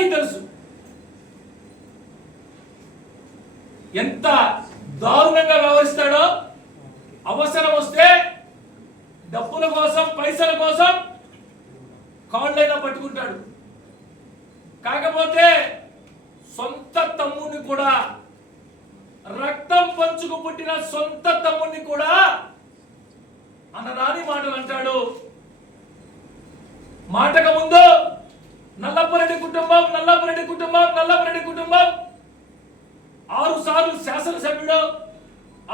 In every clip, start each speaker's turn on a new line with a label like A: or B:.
A: అందరికీ తెలుసు. ఎంత దారుణంగా వ్యవహరిస్తాడో అవసరం వస్తే డబ్బుల కోసం పైసల కోసం కాళ్ళైనా పట్టుకుంటాడు. కాకపోతే సొంత తమ్ముడిని కూడా రక్తం పంచుకు పుట్టిన సొంత తమ్ముడిని కూడా అనరాని మాటలు అంటాడు. మాటకు ముందు నల్లప్పరెడ్డి కుటుంబం నల్లప్పరెడ్డి కుటుంబం నల్లప్పరెడ్డి కుటుంబం. ఆరు సార్లు శాసనసభ్యుడు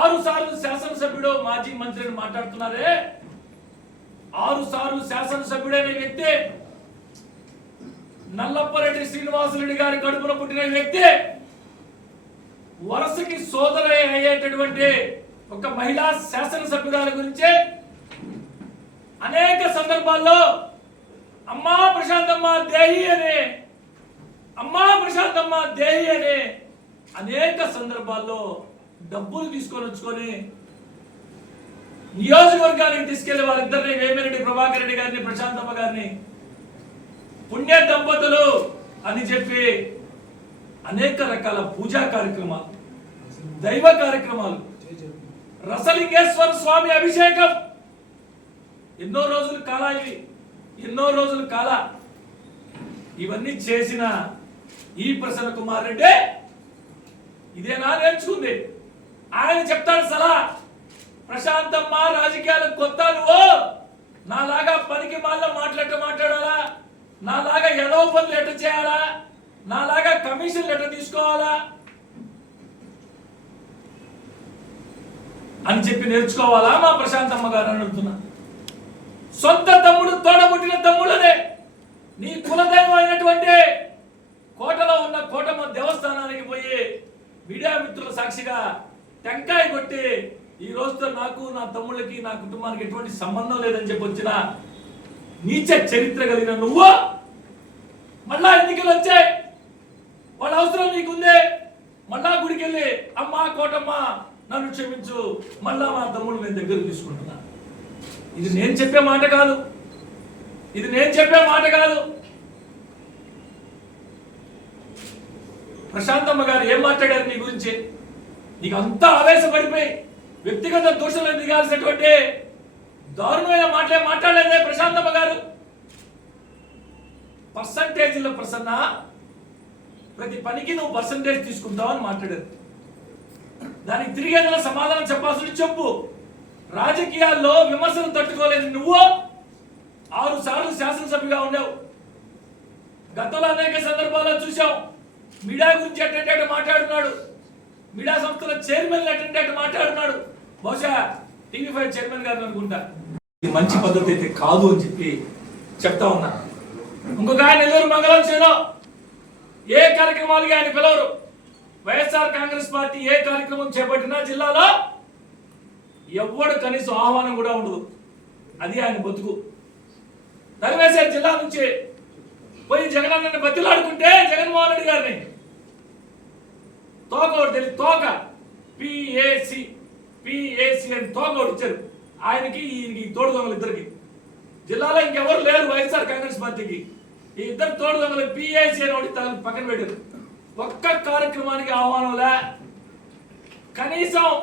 A: ఆరు సార్లు శాసనసభ్యుడు మాజీ మంత్రిని మాట్లాడుతున్నారే? ఆరు సార్లు శాసనసభ్యుడైన వ్యక్తి నల్లపరెడ్డి శ్రీనివాసరెడ్డి గారి కడుపున పుట్టిన వ్యక్తి వరుసకి సోదర అయ్యేటటువంటి ఒక మహిళా శాసనసభ్యురాల గురించి అనేక సందర్భాల్లో అమ్మా ప్రశాంతమ్మ దేహి అనే. అమ్మా ప్రశాంతమ్మ దేహి అనే అనేక సందర్భాల్లో డబ్బులు తీసుకొని వచ్చుకొని నియోజకవర్గానికి తీసుకెళ్ళి వారిద్దరిని వేమిరెడ్డి ప్రభాకర్ రెడ్డి గారిని ప్రశాంతమ్మ గారిని పుణ్య దంపతులు అని చెప్పి అనేక రకాల పూజా కార్యక్రమాలు దైవ కార్యక్రమాలు. రసలింగేశ్వర స్వామి అభిషేకం. ఎన్నో రోజులు కాలాయి. ఎన్నో రోజులు కాల ఇవన్నీ చేసిన ఈ ప్రసన్న కుమార్ రెడ్డి ఇదేనా నేర్చుకుంది. ఆయన చెప్తాడు సలహా ప్రశాంతమ్మ రాజకీయాలకు కొత్త నువ్వు. నాలాగా పనికి మాల్లో మాట్లాడట మాట్లాడాలా? నాలాగా ఎడవ పనులు ఎట చేయాలా? నాలాగా కమిషన్ ఎట తీసుకోవాలా? అని చెప్పి నేర్చుకోవాలా మా ప్రశాంతమ్మ గారు అని అడుగుతున్నా. సొంత తమ్ముడు తోడబుట్టిన తమ్ముళ్ళదే. నీ కులదైవం అయినటువంటి కోటలో ఉన్న కోటమ్మ దేవస్థానానికి పోయి మీడియా మిత్రుల సాక్షిగా టెంకాయ కొట్టి ఈ రోజుతో నాకు నా తమ్ముళ్ళకి నా కుటుంబానికి ఎటువంటి సంబంధం లేదని చెప్పి వచ్చిన నీచ చరిత్ర కలిగిన నువ్వు మళ్ళా ఎన్నికలు వచ్చాయి. వాళ్ళ అవసరం నీకుందే. మళ్ళా గుడికి వెళ్ళి అమ్మా కోటమ్మ నన్ను క్షమించు. మళ్ళా మా తమ్ముడు నేను దగ్గర తీసుకుంటున్నా. ఇది నేను చెప్పే మాట కాదు. ఇది నేను చెప్పే మాట కాదు. ప్రశాంతమ్మ గారు ఏం మాట్లాడారు నీ గురించి? నీకు అంతా ఆవేశపడిపోయి వ్యక్తిగత దోషంలో దిగాల్సినటువంటి దారుణమైన మాటలే మాట్లాడలేదే ప్రశాంతమ్మ గారు. పర్సంటేజీల ప్రసన్న ప్రతి పనికి నువ్వు పర్సంటేజ్ తీసుకుంటావు అని మాట్లాడారు. దానికి తిరిగి ఏదైనా సమాధానం చెప్పాల్సి చెప్పు. రాజకీయాల్లో విమర్శలు తట్టుకోలేని నువ్వు ఆరు సార్లు శాసనసభ్యుగా ఉన్నావు. గతంలో అనేక సందర్భాల్లో చూసాం మీడియా గురించి అటెండేట్ మాట్లాడుతున్నాడు. మీడియా సంస్థల చైర్మన్ అటెండేట్ మాట్లాడుతున్నాడు. బహుశా టీవీ ఫైవ్ చైర్మన్ గారు అనుకుంటా. ఇది మంచి పద్ధతి అయితే కాదు అని చెప్పి చెప్తా ఉన్నా. ఇంకొక ఆయన ఎదురు మంగళం చేయడం ఏ కార్యక్రమాలకి ఆయన పిలవరు. వైఎస్ఆర్ కాంగ్రెస్ పార్టీ ఏ కార్యక్రమం చేపట్టినా జిల్లాలో ఎవ్వడు కనీసం ఆహ్వానం కూడా ఉండదు. అది ఆయన బతుకు. తరివేశారు జిల్లా నుంచి పోయి జగనన్నని బతిలాడుకుంటే జగన్మోహన్ రెడ్డి గారిని. తోక ఒకటి తెలియదు. తోక. పిఏసి పిఏసి అని తోక ఒకటి ఇచ్చారు. ఆయనకి ఈయనకి తోడు దొంగలు ఇద్దరికి. జిల్లాలో ఇంకెవరు లేరు వైఎస్ఆర్ కాంగ్రెస్ పార్టీకి. ఈ ఇద్దరు తోడు దొంగలు పిఏసి అని ఒకటి తనని పక్కన పెట్టారు. ఒక్క కార్యక్రమానికి ఆహ్వానం లే. కనీసం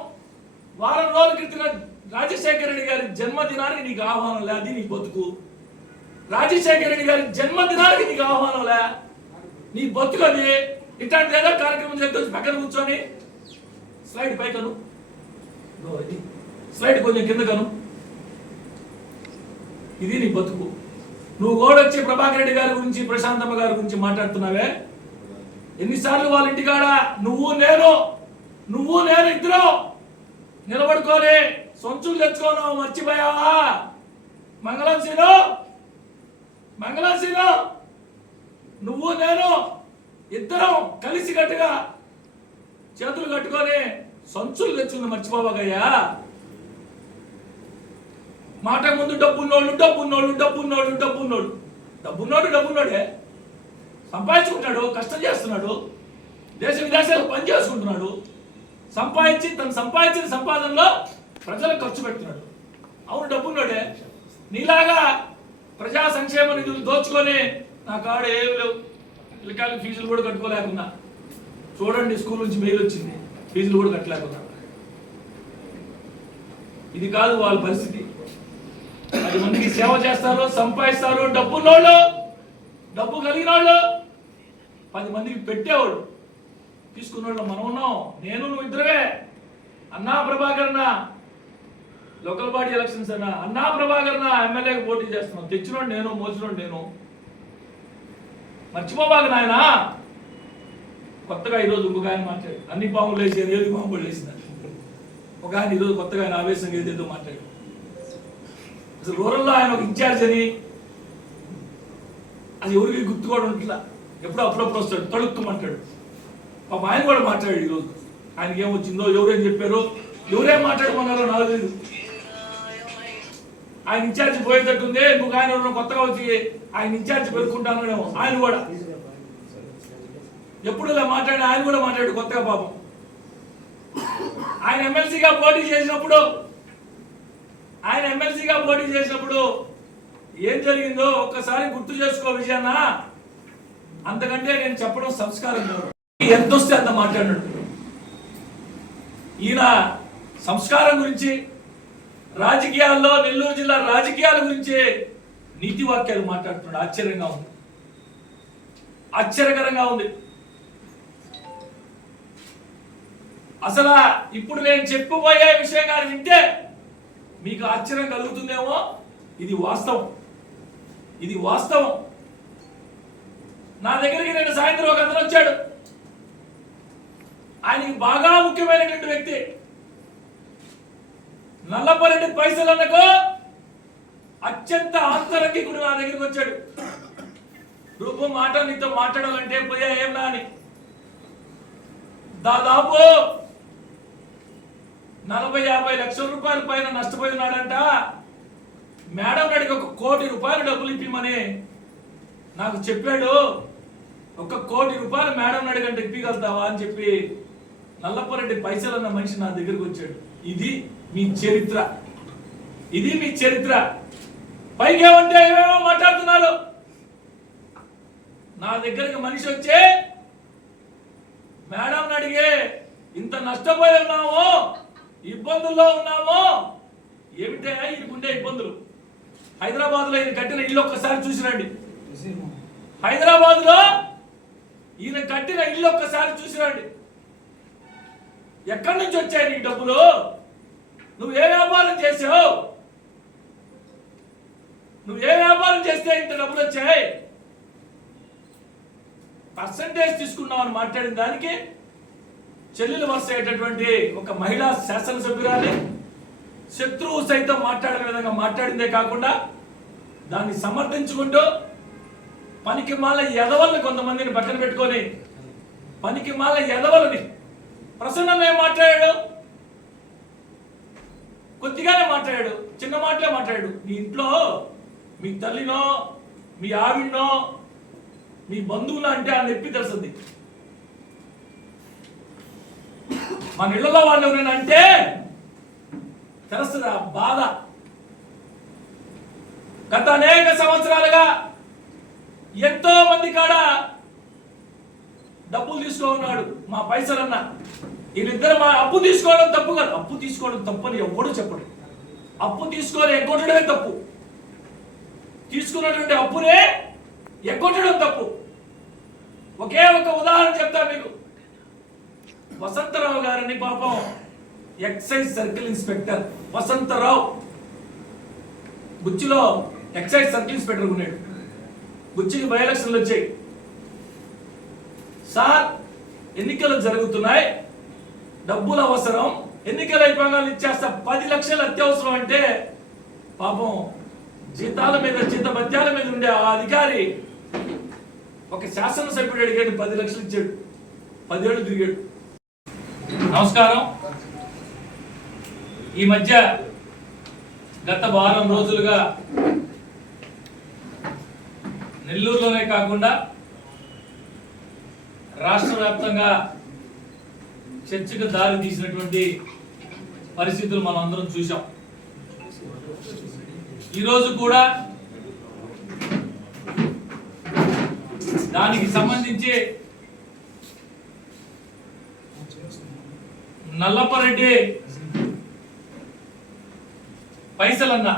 A: వారం రోజుల క్రితం రాజశేఖర రెడ్డి గారి జన్మదినానికి నీకు ఆహ్వానం లే అది నీ బతుకు. రాజశేఖర రెడ్డి గారి జన్మదినానికి నీకు ఆహ్వానం లే. నీ బతుకు అది. ఇట్లాంటి ఏదో కార్యక్రమం చేస్తే పక్కన కూర్చొని. స్లైడ్ పై కను స్లైడ్ కొంచెం కింద కను ఇది నీ బతుకు. నువ్వు గోడొచ్చి వచ్చి ప్రభాకర్ రెడ్డి గారి గురించి ప్రశాంతమ్మ గారి గురించి మాట్లాడుతున్నావే? ఎన్నిసార్లు వాళ్ళ ఇంటికాడ నువ్వు నేను నువ్వు నేను ఇద్దరు నిలబడుకొని సొంచులు తెచ్చుకోను మర్చిపోయావా? మంగళం సీను మంగళం సీను. నువ్వు నేను ఇద్దరం కలిసి కట్టుగా చేతులు కట్టుకొని సంచులు తెచ్చుకుని మర్చిపోవగయ్యా మాట ముందు డబ్బున్నోళ్ళు డబ్బున్నోళ్ళు డబ్బున్నోళ్ళు డబ్బున్నోడు డబ్బున్నోడు డబ్బున్నోడే. సంపాదించుకుంటాడు కష్టం చేస్తున్నాడు. దేశ విదేశాలు పని చేసుకుంటున్నాడు. సంపాదించి తను సంపాదించిన సంపాదనలో ప్రజలకు ఖర్చు పెడుతున్నాడు. అవును డబ్బున్నోడే. నీలాగా ప్రజా సంక్షేమ నిధులు దోచుకొని నా కాడ ఏమి లేవు. పిల్లకాయలు ఫీజులు కూడా కట్టుకోలేకున్నా. చూడండి స్కూల్ నుంచి మెయిల్ వచ్చింది. ఫీజులు కూడా కట్టలేకున్నా. ఇది కాదు వాళ్ళ పరిస్థితి. పది మందికి సేవ చేస్తారు సంపాదిస్తారు డబ్బున్నోళ్ళు డబ్బు కలిగిన వాళ్ళు పది మందికి పెట్టేవాడు. తీసుకున్నోళ్ళు మనం ఉన్నాం. నేను నువ్వు ఇద్దరే అన్నా ప్రభాకర్ అన్న లోకల్ బాడీ ఎలక్షన్స్ అన్న అన్నా ప్రభాకర్ ఎమ్మెల్యేకి పోటీ చేస్తున్నాం. తెచ్చినోడు నేను మోసినోడు నేను. మర్చిపోబాక నాయన. కొత్తగా ఈరోజు ఇంకొక ఆయన మాట్లాడు అన్ని పాములు వేసి ఏది పాము కూడా ఒక ఆయన ఈరోజు కొత్తగా ఆయన ఆవేశంగా ఏదేదో మాట్లాడు అసలు రూరల్లో ఆయన ఒక ఇన్ఛార్జ్ అని. అది ఎవరికి గుర్తు కూడా ఉంటుందా ఎప్పుడో అప్పుడప్పుడు వస్తాడు తడుక్కుమంటాడు. మా ఆయన కూడా మాట్లాడాడు ఈరోజు ఆయనకి ఏమొచ్చిందో ఎవరేం చెప్పారో ఎవరేం మాట్లాడుకున్నారో నాకు తెలియదు ఆయన ఇన్ఛార్జ్ పోయేటట్టుందే ఇంకొక ఆయన కొత్తగా వచ్చి ఆయన ఇన్ఛార్జ్ పెట్టుకుంటానేమో ఆయన కూడా. ఎప్పుడు ఇలా మాట్లాడి ఆయన కూడా మాట్లాడు కొత్తగా పాపం. ఆయన ఎమ్మెల్సీగా పోటీ చేసినప్పుడు ఆయన ఎమ్మెల్సీగా పోటీ చేసినప్పుడు ఏం జరిగిందో ఒక్కసారి గుర్తు చేసుకో విజయన్న. అంతకంటే నేను చెప్పడం సంస్కారం ఎంత వస్తే అంత మాట్లాడినట్టు ఈయన సంస్కారం గురించి రాజకీయాల్లో నెల్లూరు జిల్లా రాజకీయాల గురించి నీతి వాక్యాలు మాట్లాడుతున్నాడు. ఆశ్చర్యంగా ఉంది. ఆశ్చర్యకరంగా ఉంది. అసలు ఇప్పుడు నేను చెప్పబోయే విషయం కానీ వింటే మీకు ఆశ్చర్యం కలుగుతుందేమో? ఇది వాస్తవం. ఇది వాస్తవం. నా దగ్గరికి నేను సాయంత్రం ఒక అతను వచ్చాడు. ఆయనకి బాగా ముఖ్యమైనటువంటి వ్యక్తి. నల్లపరెడ్డి పైసలన్నకు అత్యంత ఆంతరంగికుడు నా దగ్గరికి వచ్చాడు. రూపు మాట నీతో మాట్లాడాలంటే పోయా ఏం అని దాదాపు నలభై యాభై లక్షల రూపాయల పైన నష్టపోయినాడంట. మేడం అడిగి ఒక కోటి రూపాయలు డబ్బులు ఇప్పిమని నాకు చెప్పాడు. ఒక కోటి రూపాయలు మేడం అడిగంటే ఇప్పగలుగుతావా అని చెప్పి నల్లపరెడ్డి పైసలు అన్న మనిషి నా దగ్గరికి వచ్చాడు. ఇది మీ చరిత్ర. ఇది మీ చరిత్ర. పైకి ఏమంటే ఏమేమో మాట్లాడుతున్నారు? నా దగ్గరికి మనిషి వచ్చే మేడం అడిగే ఇంత నష్టపోయి ఉన్నాము ఇబ్బందుల్లో ఉన్నాము ఏమిటే ఈయనకుండే ఇబ్బందులు? హైదరాబాద్లో ఈయన కట్టిన ఇల్లు ఒక్కసారి చూసిరండి హైదరాబాద్లో ఈయన కట్టిన ఇల్లు ఒక్కసారి చూసిరండి ఎక్కడి నుంచి వచ్చాయి నీకు డబ్బులు? నువ్వు ఏ వ్యాపారం చేసావు? నువ్వు ఏ వ్యాపారం చేస్తే ఇంత డబ్బులు వచ్చాయి? పర్సంటేజ్ తీసుకున్నావు అని మాట్లాడిన దానికి చెల్లెలు వరుస అయ్యేటటువంటి ఒక మహిళా శాసనసభ్యురాలి శత్రువు సైతం మాట్లాడిన విధంగా మాట్లాడిందే కాకుండా దాన్ని సమర్థించుకుంటూ పనికి మాల ఎదవల్ని కొంతమందిని బట్టలు పెట్టుకొని పనికి మాల ఎదవలని ప్రసన్నం ఏం మాట్లాడాడు. కొద్దిగానే మాట్లాడాడు. చిన్న మాటలే మాట్లాడాడు. మీ ఇంట్లో మీ తల్లినో మీ ఆవిడనో మీ బంధువులు అంటే ఆ నొప్పి తెలుస్తుంది మన ఇళ్ళలో వాళ్ళు ఎవరైనా అంటే తెలుస్తుంది? ఆ బాధ. గత అనేక సంవత్సరాలుగా ఎంతో మంది కాడ డబ్బులు తీసుకో ఉన్నాడు మా పైసలన్న. వీళ్ళిద్దరు మా అప్పు తీసుకోవడం తప్పు కాదు. అప్పు తీసుకోవడం తప్పు అని ఎవడు చెప్పడు. అప్పు తీసుకొని ఎగ్గొట్టడమే తప్పు. తీసుకున్నటువంటి అప్పునే ఎగ్గొట్టడం తప్పు. ఒకే ఒక ఉదాహరణ చెప్తా మీకు. వసంతరావు గారిని పాపం ఎక్సైజ్ సర్కిల్ ఇన్స్పెక్టర్ వసంతరావు. బుచ్చిలో ఎక్సైజ్ సర్కిల్ ఇన్స్పెక్టర్ ఉన్నాడు. బుచ్చికి బై ఎలక్షన్లు వచ్చాయి. సార్ ఎన్నికలు జరుగుతున్నాయి. డబ్బులు అవసరం. ఎన్నికల అయిపోగానే ఇచ్చేస్తా పది లక్షలు అత్యవసరం అంటే పాపం జీతాల మీద జీత భత్యాల మీద ఉండే ఆ అధికారి ఒక శాసనసభ్యుడు అడిగాడు పది లక్షలు ఇచ్చాడు. పదిహేడు తిరిగాడు. నమస్కారం. ఈ మధ్య గత వారం రోజులుగా నెల్లూరులోనే కాకుండా రాష్ట్ర వ్యాప్తంగా చర్చకు దారి తీసినటువంటి పరిస్థితులు మనం అందరం చూసాం ఈరోజు కూడా దానికి సంబంధించి నల్లపరెడ్డి పైసలన్నా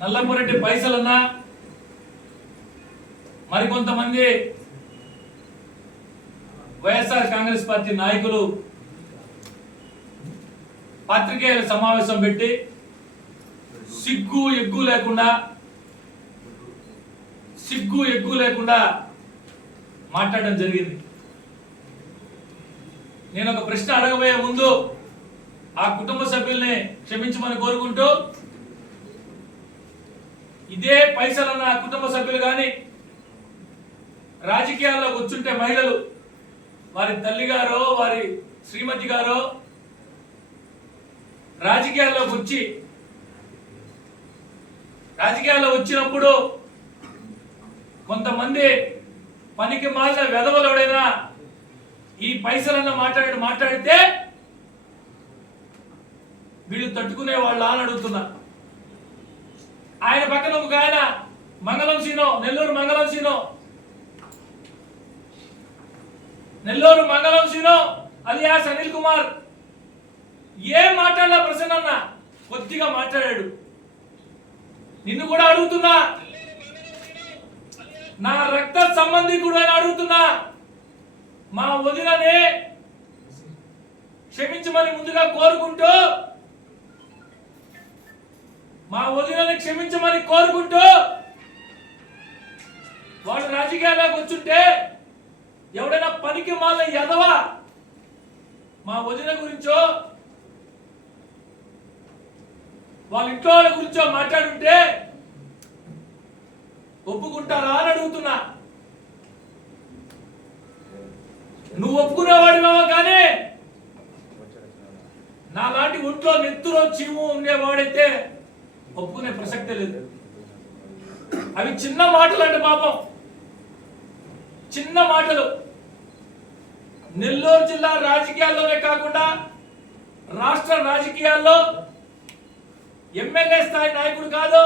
A: నల్లపరెడ్డి పైసలన్నా మరికొంతమంది వైఎస్ఆర్ కాంగ్రెస్ పార్టీ నాయకులు పాత్రికేయుల సమావేశం పెట్టి సిగ్గు ఎగ్గు లేకుండా సిగ్గు ఎగ్గు లేకుండా మాట్లాడడం జరిగింది. నేను ఒక ప్రశ్న అడగబోయే ముందు ఆ కుటుంబ సభ్యుల్ని క్షమించమని కోరుకుంటూ ఇదే పైసలన్న కుటుంబ సభ్యులు కానీ రాజకీయాల్లో వచ్చుంటే మహిళలు వారి తల్లి గారో వారి శ్రీమతి గారో రాజకీయాల్లోకి వచ్చి రాజకీయాల్లో వచ్చినప్పుడు కొంతమంది పనికి మాలిన వెధవలుడైనా ఈ పైసలన్న మాట్లాడి మాట్లాడితే వీళ్ళు తట్టుకునే వాళ్ళు అని అడుగుతున్నా ఆయన పక్కన ఒక ఆయన మంగళం సీనో నెల్లూరు మంగళం సీనో నెల్లూరు మంగళం సీనో అలియాస్ అనిల్ కుమార్. ఏం మాట్లాడలా ప్రసన్న అన్న కొద్దిగా మాట్లాడాడు. నిన్ను కూడా అడుగుతున్నా. నా రక్త సంబంధికుడు అని అడుగుతున్నా. మా వదినని క్షమించమని ముందుగా కోరుకుంటూ మా వదినని క్షమించమని కోరుకుంటూ వాళ్ళు రాజకీయాల్లోకి వచ్చుంటే ఎవడైనా పనికి మాల ఎదవా మా వదిన గురించో వాళ్ళ ఇంట్లో వాళ్ళ గురించో మాట్లాడుంటే ఒప్పుకుంటారా అని అడుగుతున్నా. నువ్వు ఒప్పుకునేవాడివేమో కానీ నా లాంటి ఒంట్లో నెత్తులో చీము ఉండేవాడైతే ఒప్పుకునే ప్రసక్తే లేదు. అవి చిన్న మాటలు అంటే పాపం. చిన్న మాటలు. నెల్లూరు జిల్లా రాజకీయాల్లోనే కాకుండా రాష్ట్ర రాజకీయాల్లో ఎమ్మెల్యే స్థాయి నాయకుడు కాదు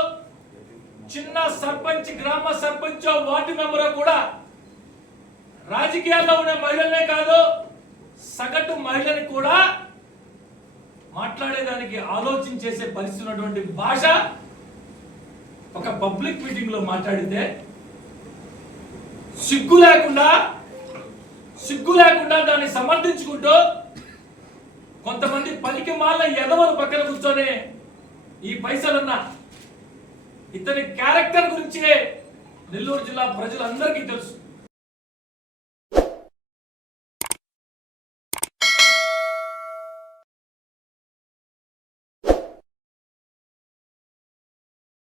A: చిన్న సర్పంచ్ గ్రామ సర్పంచ్ వార్డు మెంబర్ కూడా రాజకీయాల్లో ఉన్న మహిళలే కాదు సగటు మహిళని కూడా మాట్లాడేదానికి ఆలోచన చేసే పరిస్థితి ఉన్నటువంటి భాష ఒక పబ్లిక్ మీటింగ్లో మాట్లాడితే సిగ్గు లేకుండా సిగ్గు లేకుండా దాన్ని సమర్థించుకుంటూ కొంతమంది పలికి మాల ఎదవలు పక్కన కూర్చొని ఈ పైసలున్న ఇతని క్యారెక్టర్ గురించే నెల్లూరు జిల్లా ప్రజలందరికీ తెలుసు.